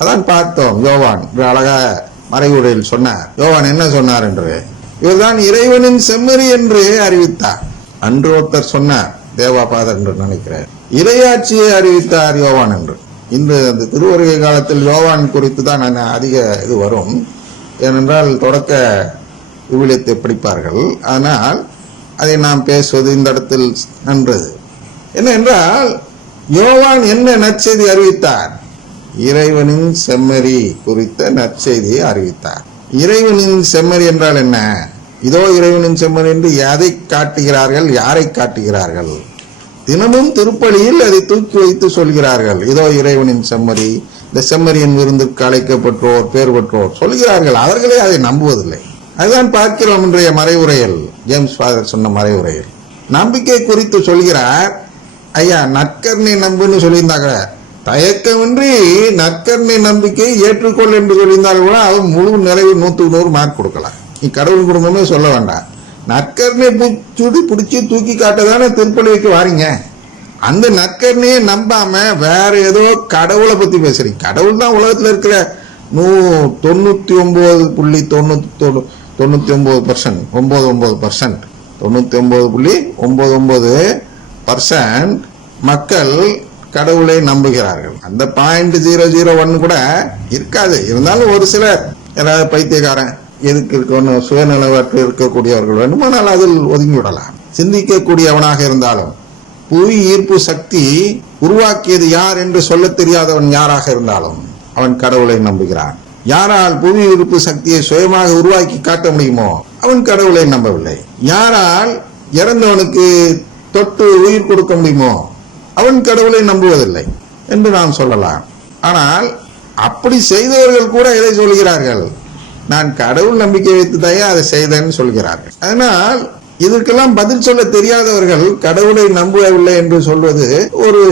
அதான் பார்த்தோம். யோவான் அழகா மறைவுரையில் சொன்னார். யோவான் என்ன சொன்னார் என்று, இவர்தான் இறைவனின் செம்மறி என்று அறிவித்தார். அன்று ஒருத்தர் சொன்னார், தேவாபாதர் என்று நினைக்கிறேன், இறையாட்சியை அறிவித்தார் யோவான் என்று. இந்த திருவருகை காலத்தில் யோவான் குறித்து தான் அதிக இது வரும். ஏனென்றால் தொடக்க விவிலியத்தை படிப்பார்கள். ஆனால் அதை நாம் பேசுவது இந்த இடத்தில் நன்றது. என்ன என்றால், யோவான் என்ன நற்செய்தி அறிவித்தார்? இறைவனின் செம்மறி குறித்த நற்செய்தியை அறிவித்தார். இறைவனின் செம்மறி என்றால் என்ன? இதோ இறைவனின் செம்மறி என்று எதை காட்டுகிறார்கள்? யாரை காட்டுகிறார்கள்? தினமும் திருப்பலியில் அதை தூக்கி வைத்து சொல்கிறார்கள். இதோ இறைவனின் செம்மறி, இந்த செம்மறியின் விருந்துக்கு அழைக்கப்பட்டோர், பேர் பெற்றோர் சொல்கிறார்கள். அவர்களே அதை நம்புவதில்லை. அதுதான் பார்க்கிறோம் இன்றைய மறைவுரையில். ஜேம்ஸ் ஃபாதர் சொன்ன மறைவுரையில் நம்பிக்கை குறித்து சொல்கிறார். ஐயா, நற்கருணை நம்புன்னு சொல்லியிருந்தாங்க, தயக்கமின்றி நற்கருணை நம்பிக்கையை ஏற்றுக்கொள் என்று சொல்லியிருந்தால் கூட அது முழு நிறைவு 100க்கு 100 மார்க் கொடுக்கலாம். நீ கடவுள் குடும்பமே சொல்ல வேண்டாம். நற்கருணை பிடிச்சி தூக்கி காட்டதானே திருப்பலி வைக்க வாரீங்க. அந்த நற்கருணையை நம்பாம வேற ஏதோ கடவுளை பத்தி பேசுறீங்க. கடவுள் தான் உலகத்துல இருக்கிற 99.99% 99.99% மக்கள் கடவுளை நம்புகிறார்கள். அந்த 0.001 கூட இருக்காது. இருந்தாலும் ஒரு சிலர் ஏதாவது பைத்தியக்காரன் எதுக்கு இருக்கணும், சுயநலவற்று இருக்கக்கூடியவர்கள் வேண்டுமானால் அதில் ஒதுங்கி விடலாம். சிந்திக்கக்கூடியவனாக இருந்தாலும் புவி ஈர்ப்பு சக்தி உருவாக்கியது யார் என்று சொல்ல தெரியாதவன் யாராக இருந்தாலும் அவன் கடவுளை நம்புகிறான். யாரால் புவி ஈர்ப்பு சக்தியை சுயமாக உருவாக்கி காட்ட முடியுமோ அவன் கடவுளை நம்பவில்லை. யாரால் இறந்தவனுக்கு தொட்டு உயிர் கொடுக்க முடியுமோ அவன் கடவுளை நம்புவதில்லை என்று நாம் சொல்லலாம். ஆனால் அப்படி செய்தவர்கள் கூட எதை சொல்கிறார்கள்? நான் கடவுள் நம்பிக்கை வைத்து தான் அதை செய்தேன்னு சொல்கிறார்கள். அதனால் இதற்கெல்லாம் பதில் சொல்ல தெரியாதவர்கள் கடவுளை நம்பவில்லை என்று சொல்வது ஒரு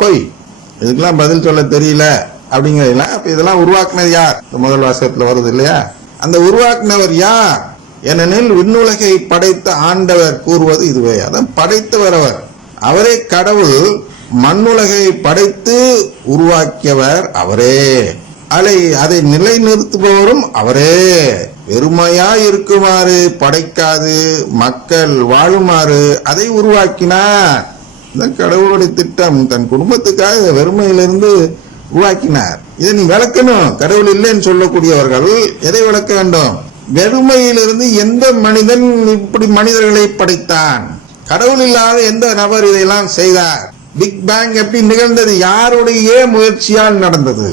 பொய். இதுக்கெல்லாம் பதில் சொல்ல தெரியல அப்படிங்கிறதுல அப்ப இதெல்லாம் உருவாக்குனது யார்? முதல் வாசகத்துல வருது இல்லையா? அந்த உருவாக்குனவர் யார்? ஏனெனில் விண்ணுலகை படைத்த ஆண்டவர் கூறுவது இதுவே. அதான் படைத்தவர் அவர். அவரே கடவுள். மண்ணுலகை படைத்து உருவாக்கியவர் அவரே. அதை நிலைநிறுத்துபவரும் அவரே. வெறுமையா இருக்குமாறு படைக்காது மக்கள் வாழுமாறு அதை உருவாக்கினார். கடவுளுடைய திட்டம். தன் குடும்பத்துக்காக வெறுமையிலிருந்து உருவாக்கினார். இதை நீ விளக்கணும். கடவுள் இல்லைன்னு சொல்லக்கூடியவர்கள் எதை விளக்க வேண்டும்? வெறுமையிலிருந்து எந்த மனிதன் இப்படி மனிதர்களை படைத்தான்? கடவுள் இல்லாத எந்த நபர் இதையெல்லாம் செய்தார்? பிக் பேங் எப்படி நிகழ்ந்தது? யாருடைய முயற்சியால் நடந்தது?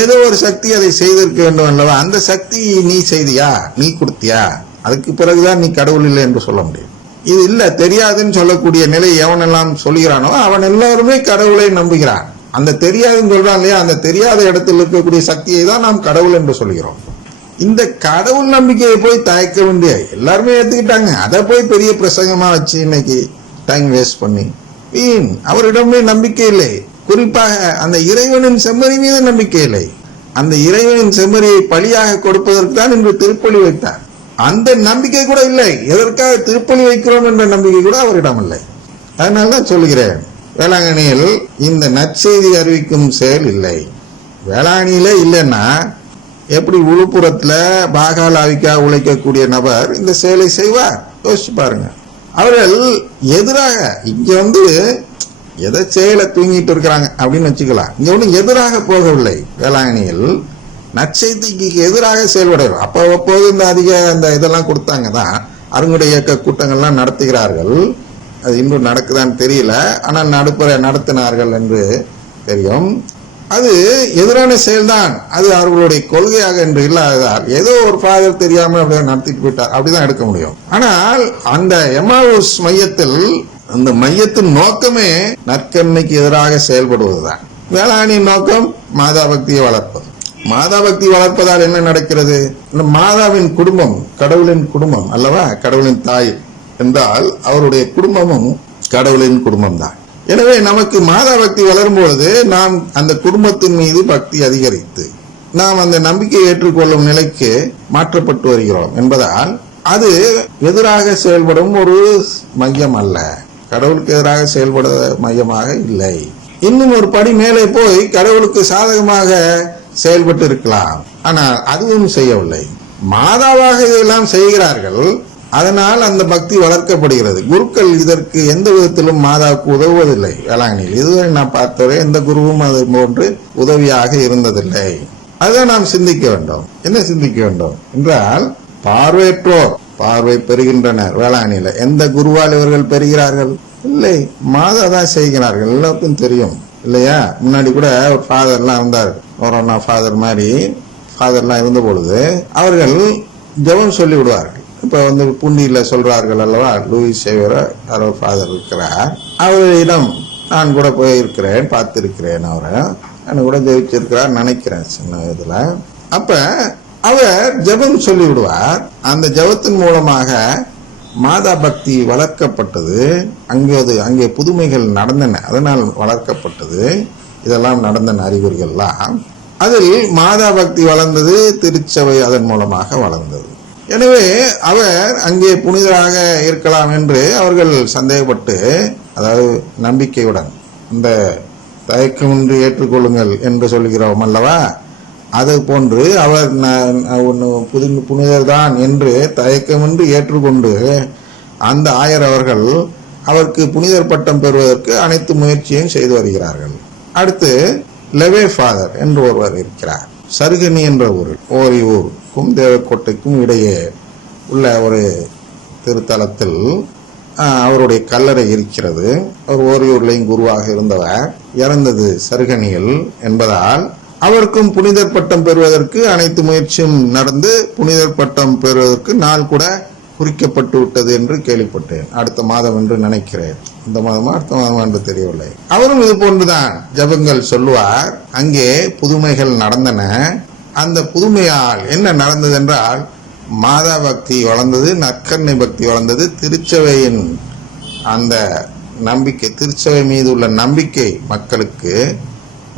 ஏதோ ஒரு சக்தி அதை செய்திருக்க வேண்டும் அல்லவா? அந்த சக்தி நீ செய்தியா? நீ கொடுத்தியா? அதுக்கு பிறகுதான் நீ கடவுள் இல்லை என்று சொல்ல முடியும். இது இல்ல, தெரியாதுன்னு சொல்லக்கூடிய நிலை எவனெல்லாம் சொல்கிறானோ அவன் எல்லாருமே கடவுளை நம்புகிறான். அந்த தெரியாதுன்னு சொல்றான் இல்லையா? அந்த தெரியாத இடத்தில் இருக்கக்கூடிய சக்தியை தான் நாம் கடவுள் என்று சொல்கிறோம். இந்த கடவுள் நம்பிக்கையை போய் தயக்க வேண்டிய எல்லாருமே ஏத்துக்கிட்டாங்க. அதை போய் பெரிய பிரசங்கமா வச்சு இன்னைக்கு டைம் வேஸ்ட் பண்ணி அவரிடமே நம்பிக்கை இல்லை. குறிப்பாக அந்த இறைவனின் செம்மறி மீது நம்பிக்கை இல்லை. அந்த இறைவனின் செம்மறியை பலியாக கொடுப்பதற்கு தான் இன்று திருப்பலி வைத்தார். அந்த நம்பிக்கை கூட இல்லை. எதற்காக திருப்பலி வைக்கிறோம் என்ற நம்பிக்கை கூட அவரிடம் இல்லை. அதனால்தான் சொல்கிறேன், வேளாங்கண்ணியில் இந்த நற்செய்தி அறிவிக்கும் செயல் இல்லை. வேளாங்கண்ணியில இல்லைன்னா எப்படி விழுப்புரத்துல பாகாலாவிக்காக உழைக்கக்கூடிய நபர் இந்த செயலை செய்வார்? யோசிச்சு பாருங்க. அவர்கள் எதிராக இங்க எதை செயலை தூங்கிட்டு இருக்கிறாங்க அப்படின்னு வச்சுக்கலாம். இங்க ஒன்றும் எதிராக போகவில்லை. வேளாங்கண்ணியில் நற்செய்திக்கு எதிராக செயல்படுவார். அப்போது இந்த அதிக அந்த இதெல்லாம் கொடுத்தாங்க தான் அருங்குடை இயக்க கூட்டங்கள்லாம் நடத்துகிறார்கள். அது இன்னும் நடக்குதான்னு தெரியல. ஆனால் நடத்தினார்கள் என்று தெரியும். அது எதிரான செயல்தான். அது அவர்களுடைய கொள்கையாக என்று இல்லாததால் ஏதோ ஒரு ஃபாதர் தெரியாம அப்படியே நடத்திட்டு போயிட்டார், அப்படிதான் எடுக்க முடியும். ஆனால் அந்த எம்மாவூஸ் மையத்தில் அந்த மையத்தின் நோக்கமே நற்கருணைக்கு எதிராக செயல்படுவதுதான். வேளாண்மையின் நோக்கம் மாதா பக்தியை வளர்ப்பது. மாதா பக்தி வளர்ப்பதால் என்ன நடக்கிறது? இந்த மாதாவின் குடும்பம் கடவுளின் குடும்பம் அல்லவா? கடவுளின் தாய் என்றால் அவருடைய குடும்பமும் கடவுளின் குடும்பம் தான். எனவே நமக்கு மாதா பக்தி வளரும் பொழுது நாம் அந்த குடும்பத்தின் மீது பக்தி அதிகரித்து நாம் அந்த நம்பிக்கையை ஏற்றுக்கொள்ளும் நிலைக்கு மாற்றப்பட்டு வருகிறோம் என்பதால் அது எதிராக செயல்படும் ஒரு மையம் அல்ல. கடவுளுக்கு எதிராக செயல்பட மையமாக இல்லை. இன்னும் ஒரு படி மேலே போய் கடவுளுக்கு சாதகமாக செயல்பட்டு இருக்கலாம். ஆனால் அதுவும் செய்யவில்லை. மாதாவாக இதெல்லாம் செய்கிறார்கள். அதனால் அந்த பக்தி வளர்க்கப்படுகிறது. குருக்கள் இதற்கு எந்த விதத்திலும் மாதாவுக்கு உதவுவதில்லை. வேளாங்கண்ணியில் இதுவரை நான் பார்த்தவரை எந்த குருவும் அது போன்று உதவியாக இருந்ததில்லை. அதுதான் நாம் சிந்திக்க வேண்டும். என்ன சிந்திக்க வேண்டும் என்றால், பார்வையற்றோர் பார்வை பெறுகின்றனர். வேளாங்கண்ணியில எந்த குருவால் இவர்கள் பெறுகிறார்கள்? இல்லை, மாதா தான் செய்கிறார்கள். எல்லாருக்கும் தெரியும் இல்லையா? முன்னாடி கூட ஒரு ஃபாதர்லாம் இருந்தார், கொரோனா ஃபாதர் மாதிரி ஃபாதர்லாம் இருந்த பொழுது அவர்கள் ஜெபம் சொல்லி விடுவார்கள். இப்ப பூண்டியில சொல்றார்கள் அல்லவா, லூயிஸ் சேவியர் யாரோ ஃபாதர் இருக்கிறார், அவரிடம் நான் கூட போயிருக்கிறேன், பார்த்திருக்கிறேன். அவரை நான் கூட ஜெயிச்சிருக்கிறார் நினைக்கிறேன் சின்ன இதுல. அப்ப அவர் ஜெபம் சொல்லி விடுவார். அந்த ஜெபத்தின் மூலமாக மாதா பக்தி வளர்க்கப்பட்டது. அங்கே புதுமைகள் நடந்தன, அதனால் வளர்க்கப்பட்டது. இதெல்லாம் நடந்தன அறிகுறிகள்லாம். அதில் மாதா பக்தி வளர்ந்தது, திருச்சபை அதன் மூலமாக வளர்ந்தது. எனவே அவர் அங்கே புனிதராக இருக்கலாம் என்று அவர்கள் சந்தேகப்பட்டு, அதாவது நம்பிக்கையுடன், இந்த தயக்கமின்றி ஏற்றுக்கொள்ளுங்கள் என்று சொல்கிறோம் அல்லவா, அது போன்று அவர் புனிதர் தான் என்று தயக்கமின்றி ஏற்றுக்கொண்டு அந்த ஆயர் அவர்கள் அவருக்கு புனிதர் பட்டம் பெறுவதற்கு அனைத்து முயற்சியும் செய்து வருகிறார்கள். அடுத்து லெவே ஃபாதர் என்று ஒருவர் இருக்கிறார். சருகனி என்ற ஊரில், ஓரியூருக்கும் தேவக்கோட்டைக்கும் இடையே உள்ள ஒரு திருத்தலத்தில் அவருடைய கல்லறை இருக்கிறது. அவர் ஓரியூர்லையும் குருவாக இருந்தவர். இறந்தது சருகனியில் என்பதால் அவருக்கும் புனிதர் பட்டம் பெறுவதற்கு அனைத்து முயற்சியும் நடந்து புனிதர் பட்டம் பெறுவதற்கு நாள் கூட குறிக்கப்பட்டு விட்டது என்று கேள்விப்பட்டேன். அடுத்த மாதம் என்று நினைக்கிறேன். இந்த மாதமா அடுத்த மாதமா என்று தெரியவில்லை. அவரும் இது போன்றுதான் ஜபங்கள் சொல்லுவார். அங்கே புதுமைகள் நடந்தன. அந்த புதுமையால் என்ன நடந்தது என்றால், மாதா பக்தி வளர்ந்தது, நற்கருணை பக்தி வளர்ந்தது, திருச்சபையின் அந்த நம்பிக்கை, திருச்சபை மீது உள்ள நம்பிக்கை மக்களுக்கு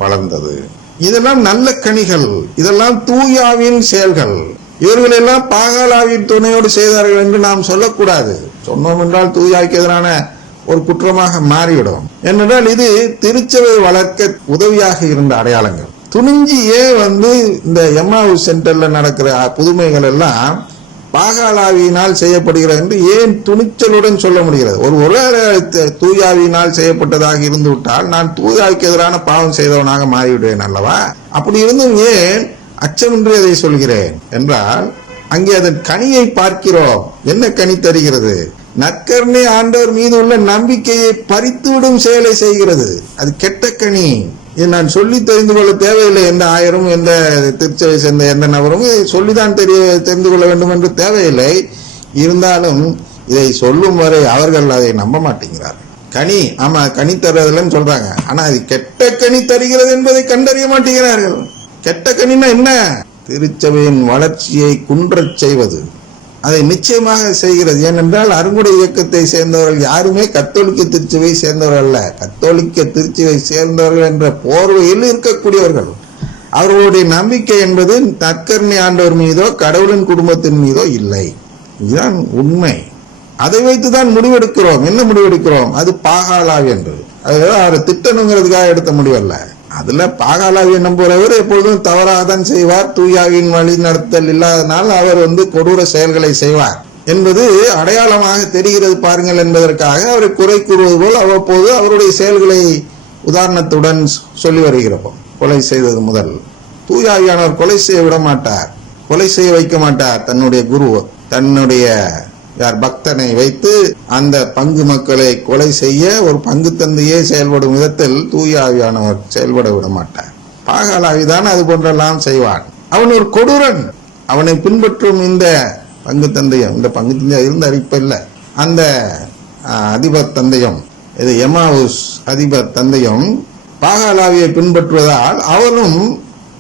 வளர்ந்தது. இதெல்லாம் நல்ல கனிகள், இதெல்லாம் தூயாவின் செயல்கள். இவர்களெல்லாம் பாகாலாவின் துணையோடு செய்தார்கள் என்று நாம் சொல்லக்கூடாது. சொன்னோம் என்றால் தூயாய்க்கு எதிரான ஒரு குற்றமாக மாறிவிடும். ஏனென்றால் இது திருச்சபை வளர்க்க உதவியாக இருந்த அடையாளங்கள். துணிஞ்சி இந்த எம்மாவூஸ் சென்டர்ல நடக்கிற புதுமைகள் எல்லாம் பாகாலாவியினால் செய்யப்படுகிறது என்று ஏன் துணிச்சலுடன் சொல்ல முடிகிறது? ஒருவேளை தூயாவியினால் செய்யப்பட்டதாக இருந்து விட்டால் நான் தூயாய்க்கு எதிரான பாவம் செய்தவனாக மாறிவிடுவேன் அல்லவா? அப்படி இருந்தும் ஏன் அச்சமின்றி அதை சொல்கிறேன் என்றால், அங்கே அதன் கனியை பார்க்கிறோம். என்ன கனி தருகிறது? நற்கருணை ஆண்டவர் மீது உள்ள நம்பிக்கையை பறித்துவிடும் செயலை செய்கிறது. அது கெட்ட கனி. இது நான் சொல்லி தெரிந்து கொள்ள தேவையில்லை. எந்த ஆயரும் எந்த திருச்சபை சேர்ந்த எந்த நபரும் சொல்லிதான் தெரிந்து கொள்ள வேண்டும் என்று தேவையில்லை. இருந்தாலும் இதை சொல்லும் வரை அவர்கள் அதை நம்ப மாட்டேங்கிறார்கள். கனி, ஆமா கனி தருவதில்லைன்னு சொல்றாங்க, ஆனா அது கெட்ட கனி தருகிறது என்பதை கண்டறிய மாட்டேங்கிறார்கள். கெட்ட கனினா என்ன? திருச்சபையின் வளர்ச்சியை குன்றச் செய்வது. அதை நிச்சயமாக செய்கிறது. ஏனென்றால் அருங்குடை இயக்கத்தை சேர்ந்தவர்கள் யாருமே கத்தோலிக்க திருச்சபையை சேர்ந்தவர்கள் அல்ல. கத்தோலிக்க திருச்சபை சேர்ந்தவர்கள் என்ற போர்வையில் இருக்கக்கூடியவர்கள். அவர்களுடைய நம்பிக்கை என்பது நற்கருணை ஆண்டவர் மீதோ கடவுளின் குடும்பத்தின் மீதோ இல்லை. இதுதான் உண்மை. அதை வைத்துதான் முடிவெடுக்கிறோம். என்ன முடிவெடுக்கிறோம்? அது பாகாலாவி என்று. அது அவர் திட்டணுங்கிறதுக்காக எடுத்த முடிவல்ல. அதுல பாகாலாவியை நம்புறவர் எப்பொழுதும் தவறாக தான் செய்வார். தூயாவின் வழி நடத்தல் இல்லாதனால் அவர் கொடூர செயல்களை செய்வார் என்பது அடையாளமாக தெரிகிறது பாருங்கள் என்பதற்காக அவரை குறை கூறுவது போல் அவ்வப்போது அவருடைய செயல்களை உதாரணத்துடன் சொல்லி வருகிறோம். கொலை செய்தது முதல் தூயாவியானவர் கொலை செய்ய விட மாட்டார், கொலை செய்ய வைக்க மாட்டார். தன்னுடைய குரு, தன்னுடைய பக்தனை வைத்து அந்த பங்கு மக்களை கொலை செய்ய ஒரு பங்கு தந்தையே செயல்படும் விதத்தில் தூயாவியானவர் செயல்பட விட மாட்டார். பாகாலாவிதான் அது போன்றெல்லாம் செய்வான். அவன் ஒரு கொடூரன். அவனை பின்பற்றும் இந்த பங்கு தந்தையும், இந்த பங்கு தந்தையம் இருந்த அறிப்ப இல்லை, அந்த அதிபர் தந்தையும், இது எம்மாவூஸ் அதிபர் தந்தையும் பாகாலாவியை பின்பற்றுவதால் அவனும்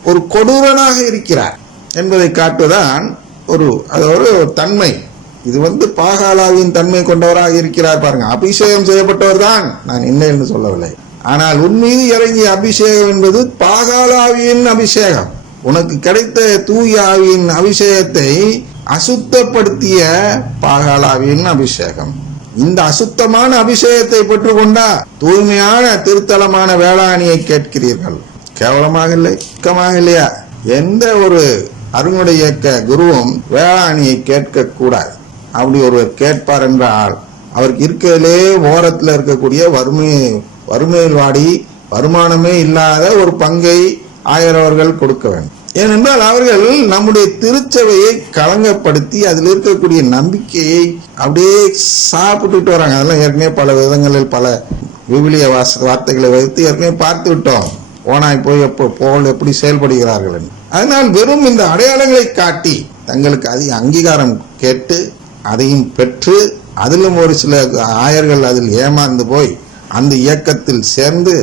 ஒரு கொடூரனாக இருக்கிறார் என்பதை காட்டுவதான் ஒரு தன்மை. இது பாகாலாவின் தன்மை கொண்டவராக இருக்கிறார் பாருங்க. அபிஷேகம் செய்யப்பட்டவர் தான், நான் என்ன என்று சொல்லவில்லை. ஆனால் உன்மீது இறங்கிய அபிஷேகம் என்பது பாகாலாவியின் அபிஷேகம். உனக்கு கிடைத்த தூயாவின் அபிஷேகத்தை அசுத்தப்படுத்திய பாகாலாவின் அபிஷேகம். இந்த அசுத்தமான அபிஷேகத்தை பெற்றுக்கொண்டா தூய்மையான திருத்தலமான வேளாணியை கேட்கிறீர்கள். கேவலமாக இல்லை, இல்லையா? எந்த ஒரு அருங்குடை இயக்க குருவும் வேளாணியை கேட்க கூடாது. அப்படி ஒருவர் கேட்பார் என்றால் அவருக்கு இருக்கிறதுலே ஓரத்தில் இருக்கக்கூடிய வறுமையில் வாடி வருமானமே இல்லாத ஒரு பங்கை ஆயரவர்கள் கொடுக்க வேண்டும். ஏனென்றால் அவர்கள் நம்முடைய திருச்சபையை களங்கப்படுத்தி அதில் இருக்கக்கூடிய நம்பிக்கையை அப்படியே சாப்பிட்டுட்டு வராங்க. அதெல்லாம் ஏற்கனவே பல விதங்களில் பல விவிலிய வார்த்தைகளை வைத்து ஏற்கனவே பார்த்து விட்டோம். ஓனாய் போய் போல் எப்படி செயல்படுகிறார்கள் என்று. அதனால் வெறும் இந்த அடையாளங்களை காட்டி தங்களுக்கு அதிக அங்கீகாரம் கேட்டு அதையும் பெற்று அதிலும் ஒரு சில ஆயர்கள் அதில் ஏமாந்து போய் அந்த இயக்கத்தில் சேர்ந்து